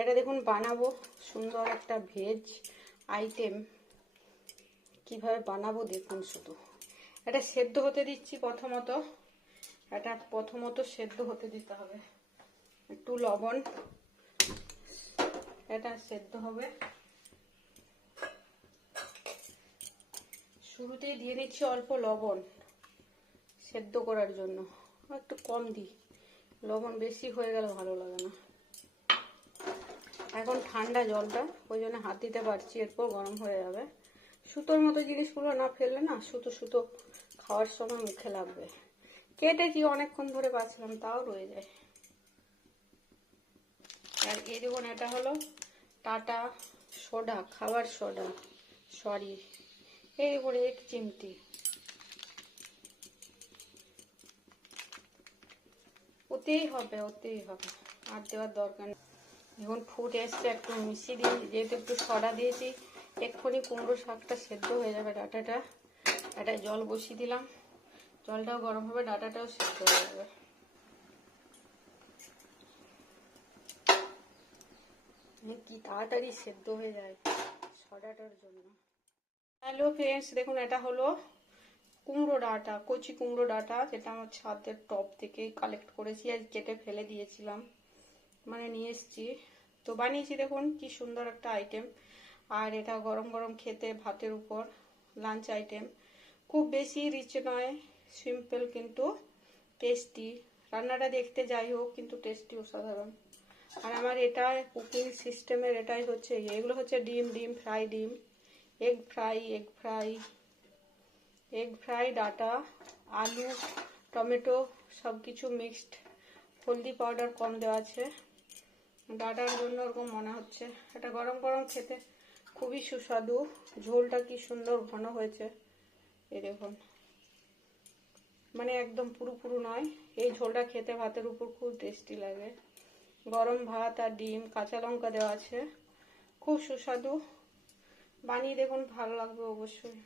এটা দেখুন বানাবো সুন্দর একটা ভেজ আইটেম। কিভাবে বানাবো দেখুন শুধু। এটা সেদ্ধ হতে দিচ্ছি প্রথমত। এটা প্রথমত সেদ্ধ হতে দিতে হবে। একটু লবণ, এটা সেদ্ধ হবে। শুরুতেই দিয়ে নিচ্ছি অল্প লবণ সেদ্ধ করার জন্য। একটু কম দিই, লবণ বেশি হয়ে গেলে ভালো লাগে না। এখন ঠান্ডা জলটা, ওই জন্য হাত দিতে পারছি, এরপর গরম হয়ে যাবে। সুতোর মতো জিনিসগুলো না ফেললে না সুতো সুতো খাওয়ার সময় মুখে লাগবে। কেটে কি অনেকক্ষণ ধরে বাছলাম তাও রয়ে যায়। আর এই দেখুন এটা হলো টাটা সোডা, খাবার সোডা, সরি এই দেখুন 1 চিমটি। ওতেই হবে, ওতেই হবে, আর দেওয়ার দরকার নেই। এখন ফুটে এসছে, একটু মিশিয়ে দিই, যেহেতু একটু সোডা দিয়েছি এক্ষুনি কুমড়ো শাকটা সেদ্ধ হয়ে যাবে। ডাঁটাটা একটা জল বসিয়ে দিলাম, জলটাও গরম হবে, ডাঁটাটাও সেদ্ধ হয়ে যাবে। কি তাড়াতাড়ি সেদ্ধ হয়ে যায় সোডাটার জন্য। হ্যালো ফ্রেন্ডস, দেখুন এটা হলো কুমড়ো ডাঁটা, কচি কুমড়ো ডাঁটা, যেটা আমার ছাদের টব থেকে কালেক্ট করেছি, আজ কেটে ফেলে দিয়েছিলাম, মানে নিয়ে এসেছি। তো বানিয়েছি দেখুন কি সুন্দর একটা আইটেম। আর এটা গরম গরম খেতে ভাতের উপর লাঞ্চ আইটেম। খুব বেশি রিচ নয়, সিম্পল কিন্তু টেস্টি। রান্নাটা দেখতে যাই হোক কিন্তু টেস্টি অসাধারণ। আর আমার এটা কুকিং সিস্টেমের এটাই হচ্ছে, এগুলো হচ্ছে ডিম ফ্রাই, এগ ফ্রাই, ডাঁটা, আলু, টমেটো সব কিছু মিক্সড। হলদি পাউডার কম দেওয়া আছে ডাঁটার জন্য, ওরকম মনে হচ্ছে। এটা গরম গরম খেতে খুবই সুস্বাদু। ঝোলটা কি সুন্দর ঘন হয়েছে, এই দেখুন, মানে একদম পুরু নয়। এই ঝোলটা খেতে ভাতের উপর খুব টেস্টি লাগে। গরম ভাত আর ডিম, কাঁচা লঙ্কা দেওয়া আছে, খুব সুস্বাদু। বানিয়ে দেখুন, ভালো লাগবে অবশ্যই।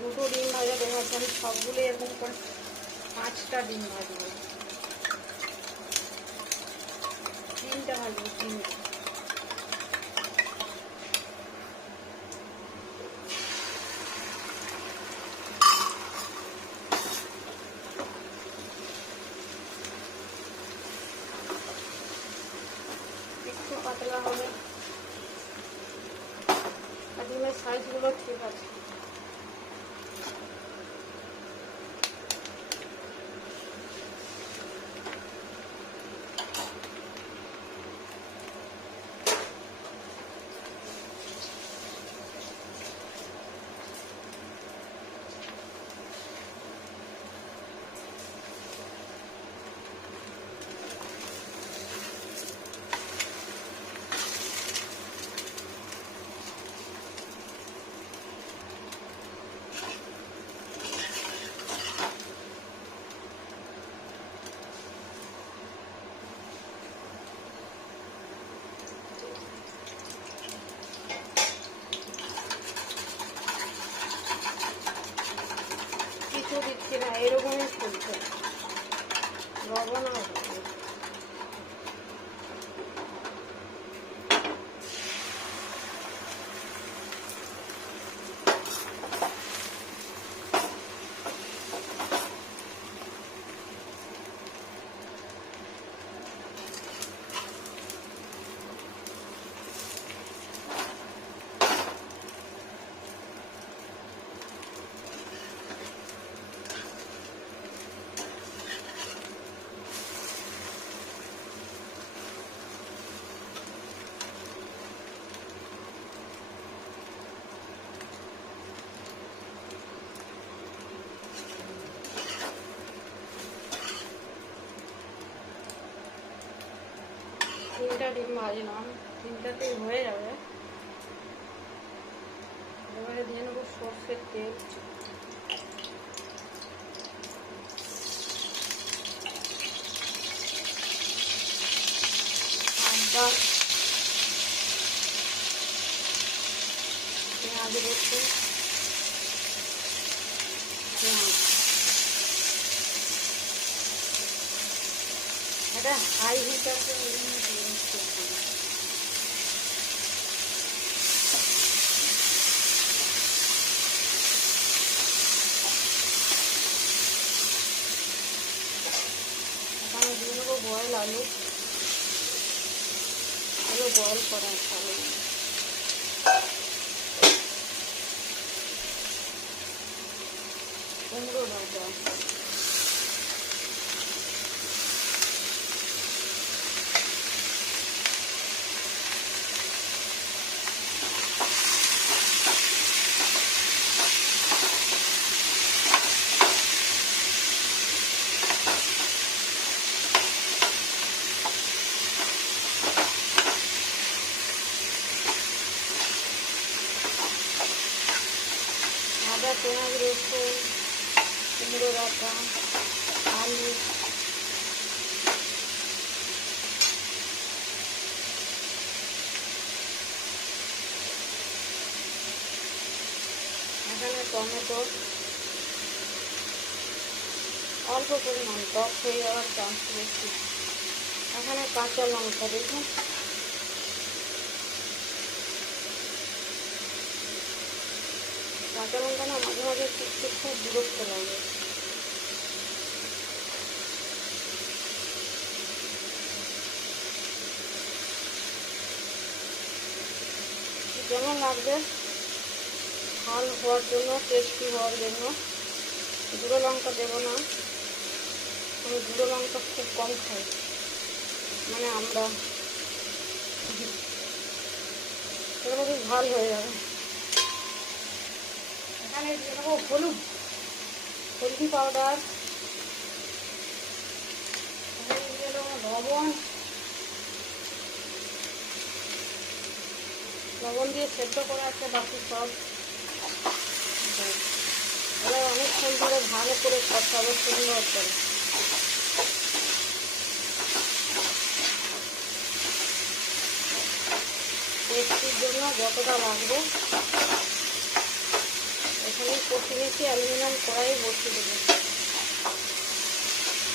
দুটো ডিম ভাজা দেওয়ার জন্য সবগুলো এরকম করে 5টা ডিম ভাজবো। 3টা ভাজবো, 3টা। একটু পাতলা হবে, আর ডিমের সাইজগুলো ঠিক আছে। কিছু দিচ্ছি না, এরকমই ফুলছে, লবণ আর ডিম ভাজলাম, 3টাতেই হয়ে যাবে। এবারে দিয়ে নেবো সর্ষের তেল। আদা, পেঁয়াজ রসুন, এটা হাই হিট আছে, ওই জন্য এখানে দিয়ে নেবো বয়েল আলু, আলু বয়েল করা আলু, কুমড়ো ডাঁটা, আদা, পেঁয়াজ রসুন, কুমড়ো ডাঁটা, আলু, এখানে টমেটো, অল্প পরিমাণ, টক হয়ে যাওয়ার চান্স বেশি। এখানে কাঁচা লঙ্কা, দেখুন কাঁচা লঙ্কা না মাঝে মাঝে টিকতে খুব বিরক্ত লাগে। যেমন লাগবে ঝাল হওয়ার জন্য, টেস্টি হওয়ার জন্য। গুঁড়ো লঙ্কা দেবো না, আমি গুঁড়ো লঙ্কা খুব কম খাই, মানে আমরা এর মধ্যে ঝাল হয়ে যাবে। এখানে দিয়ে দেবো হলুদ, হলদি পাউডার, এখানে দিয়ে দেবো লবণ, লবণ দিয়ে সেদ্ধ করে আছে বাকি সব। এবার অনেকক্ষণ ধরে ভালো করে কষাবো সুন্দর করে। টেস্টির জন্য যতটা লাগবে এখানেই কষে নিয়েছি। অ্যালুমিনিয়াম কড়াই বসিয়ে দেবো,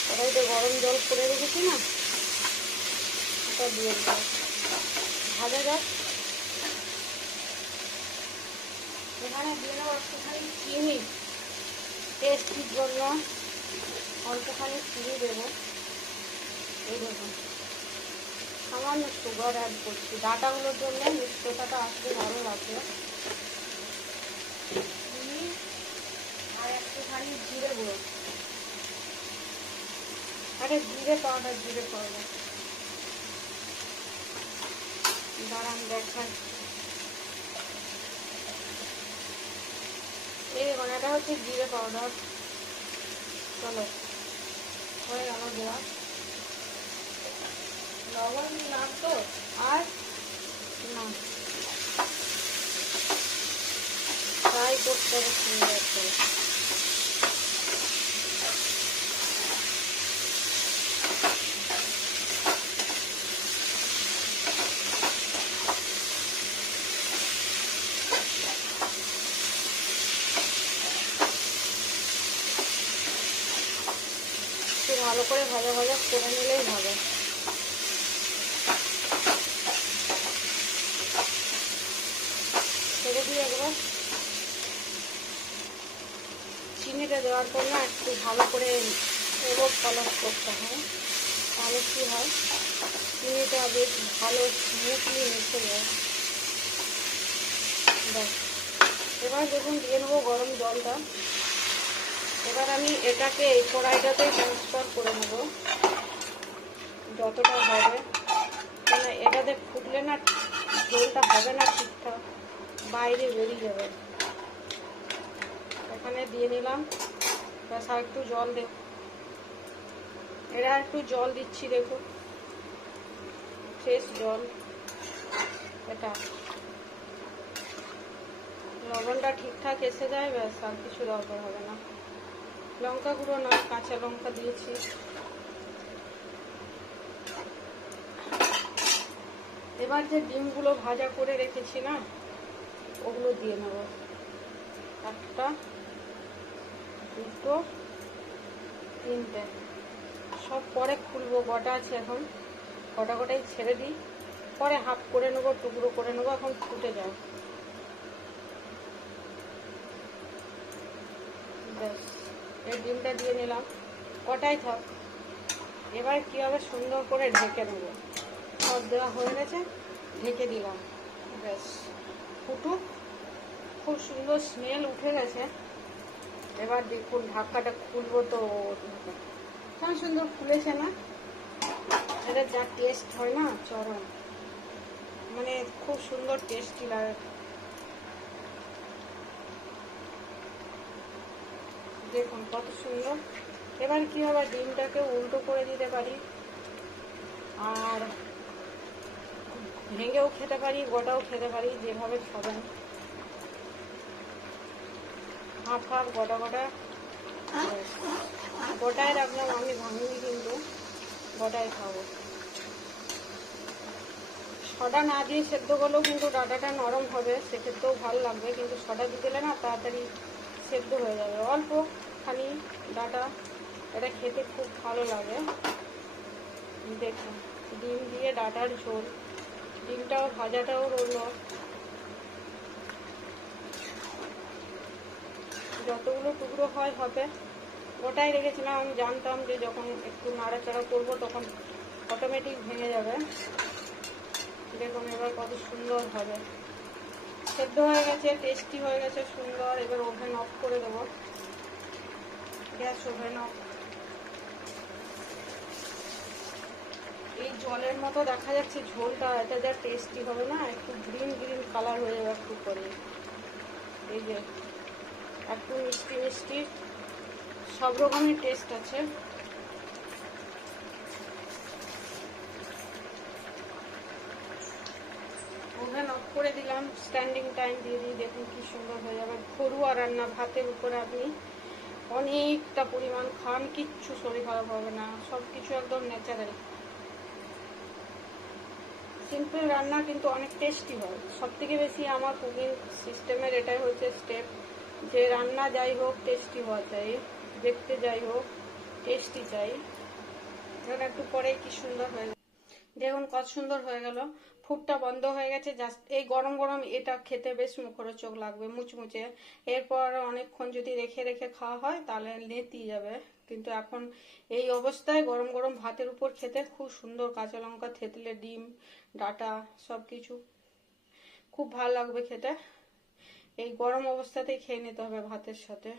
কড়াইতে গরম জল করে রেখেছি না, ওটা দিয়ে দেবো, ভাজা যাক। এখানে দিয়ে নেবো একটুখানি চিনি, টেস্টির জন্য অল্পখানি চিনি দেবো। এই দেখুন সামান্য সুগার অ্যাড করছি, ডাঁটাগুলোর জন্য মিষ্টতাটা আসতে ভালো লাগবে। চিনি আর একটুখানি জিরে গুঁড়ো, আরে জিরে পাউডার, জিরে পাউডার দাঁড়ান দেখাচ্ছি। এই দেখুন এটা হচ্ছে জিরে পাউডার। চলো হয়ে গেল দেওয়া। লবণ লাগতো আর না, ফ্রাই করতে হবে সুন্দর করে। ভালো করে ভাজা ভাজা করে নিলেই ভালো। ছেড়ে দিয়ে একবার চিনিটা দেওয়ার পর না একটু ভালো করে এলোট পালট করতে হয়, তাহলে কী হয় চিনিটা বেশ ভালো স্মুথলি মিশে যায়। ব্যাস এবার দেখুন দিয়ে নেবো গরম জলটা। এবার আমি এটাকে এই কড়াইটাতেই ট্রান্সফার করে নেব যতটা হবে, কেন এটাতে ফুটলে না ঝোলটা হবে না ঠিকঠাক, বাইরে বেরিয়ে যাবে। এখানে দিয়ে নিলাম, ব্যাস আর একটু জল দেব, এরা একটু জল দিচ্ছি দেখুন, ফ্রেশ জল। এটা লবণটা ঠিকঠাক এসে যায়, ব্যাস আর কিছু দরকার হবে না। লঙ্কা গুঁড়ো না, কাঁচা লঙ্কা দিয়েছি। এবার যে ডিমগুলো ভাজা করে রেখেছি না, ওগুলো দিয়ে নেব। একটা, দুটো, তিনটে। সব পরে খুলবো, গোটা আছে এখন, গোটা গোটাই ছেড়ে দিই, পরে হাফ করে নেবো, টুকরো করে নেবো। এখন ফুটে যায়, ব্যাস। এই ডিমটা দিয়ে নিলাম, কটাই থাক। এবার কি হবে, সুন্দর করে ঢেকে নেবো। সব দেওয়া হয়ে গেছে, ঢেকে দিলাম, ব্যাস ফুটুক। খুব সুন্দর স্মেল উঠে গেছে। এবার দেখুন ঢাকাটা খুলবো তো কেমন সুন্দর ফুলেছে না। এটা যা টেস্ট হয় না, চরম, মানে খুব সুন্দর টেস্টি লাগে। দেখুন কত সুন্দর। এবার কি হবে, ডিমটাকে উল্টো করে দিতে পারি, আর ভেঙেও খেতে পারি, গোটাও খেতে পারি, যেভাবে খাবেন। হাফ হাফ, গোটা গোটা। গোটায় রাখলাম আমি, ভাঙিনি কিন্তু, গোটায় খাবো। সোডা না দিয়ে সেদ্ধ করলেও কিন্তু ডাটাটা নরম হবে, সেক্ষেত্রেও ভালো লাগবে, কিন্তু সোডা দিয়ে দিলে না তাড়াতাড়ি সেদ্ধ হয়ে যাবে। অল্প খানি ডাটা, এটা খেতে খুব ভালো লাগে। দেখুন ডিম দিয়ে ডাটার ঝোল, ডিমটাও ভাজাটাও রইলো। যতগুলো টুকরো হয় হবে। ওটাই রেখেছিলাম, আমি জানতাম যে যখন একটু নাড়াচাড়া করবো তখন অটোমেটিক ভেঙে যাবে। দেখুন এবার কত সুন্দর হবে, সেদ্ধ হয়ে গেছে, টেস্টি হয়ে গেছে, সুন্দর। এবার ওভেন অফ করে দেবো, গ্যাস ওভেন অফ। এই জলের মতো দেখা যাচ্ছে ঝোলটা, এটা যা টেস্টি হবে না, একটু গ্রিন গ্রিন কালার হয়ে যাবে একটু করে। এই যে একটু মিষ্টি মিষ্টি, সব রকমের টেস্ট আছে। ওভেন অফ করে দিলাম, স্ট্যান্ডিং টাইম দিয়ে দিই। দেখুন কি সুন্দর হয়ে যাবে। ঘরোয়া রান্না, ভাতের উপরে আপনি অনেকটা পরিমাণ খান, কিচ্ছু শরীর খারাপ হবে না, সব কিছু একদম ন্যাচারাল। সিম্পল রান্না কিন্তু অনেক টেস্টি হয়। সব থেকে বেশি আমার কুকিং সিস্টেমের এটাই হচ্ছে স্টেপ, যে রান্না যাই হোক টেস্টি হওয়া চাই, দেখতে যাই হোক টেস্টি চাই। এখন একটু পরেই কি সুন্দর হয়ে গেল, দেখুন কত সুন্দর হয়ে গেল। ফুটটা বন্ধ হয়ে গেছে। জাস্ট এই গরম গরম এটা খেতে বেশ মুখরোচক লাগবে, মুচমুচে। এরপর অনেকক্ষণ যদি রেখে রেখে খাওয়া হয় তাহলে নেতিয়ে যাবে, কিন্তু এখন এই অবস্থায় গরম গরম ভাতের উপর খেতে খুব সুন্দর। কাঁচা লঙ্কা, থেতলে ডিম, ডাটা, সব কিছু খুব ভালো লাগবে খেতে। এই গরম অবস্থাতেই খেয়ে নিতে হবে ভাতের সাথে।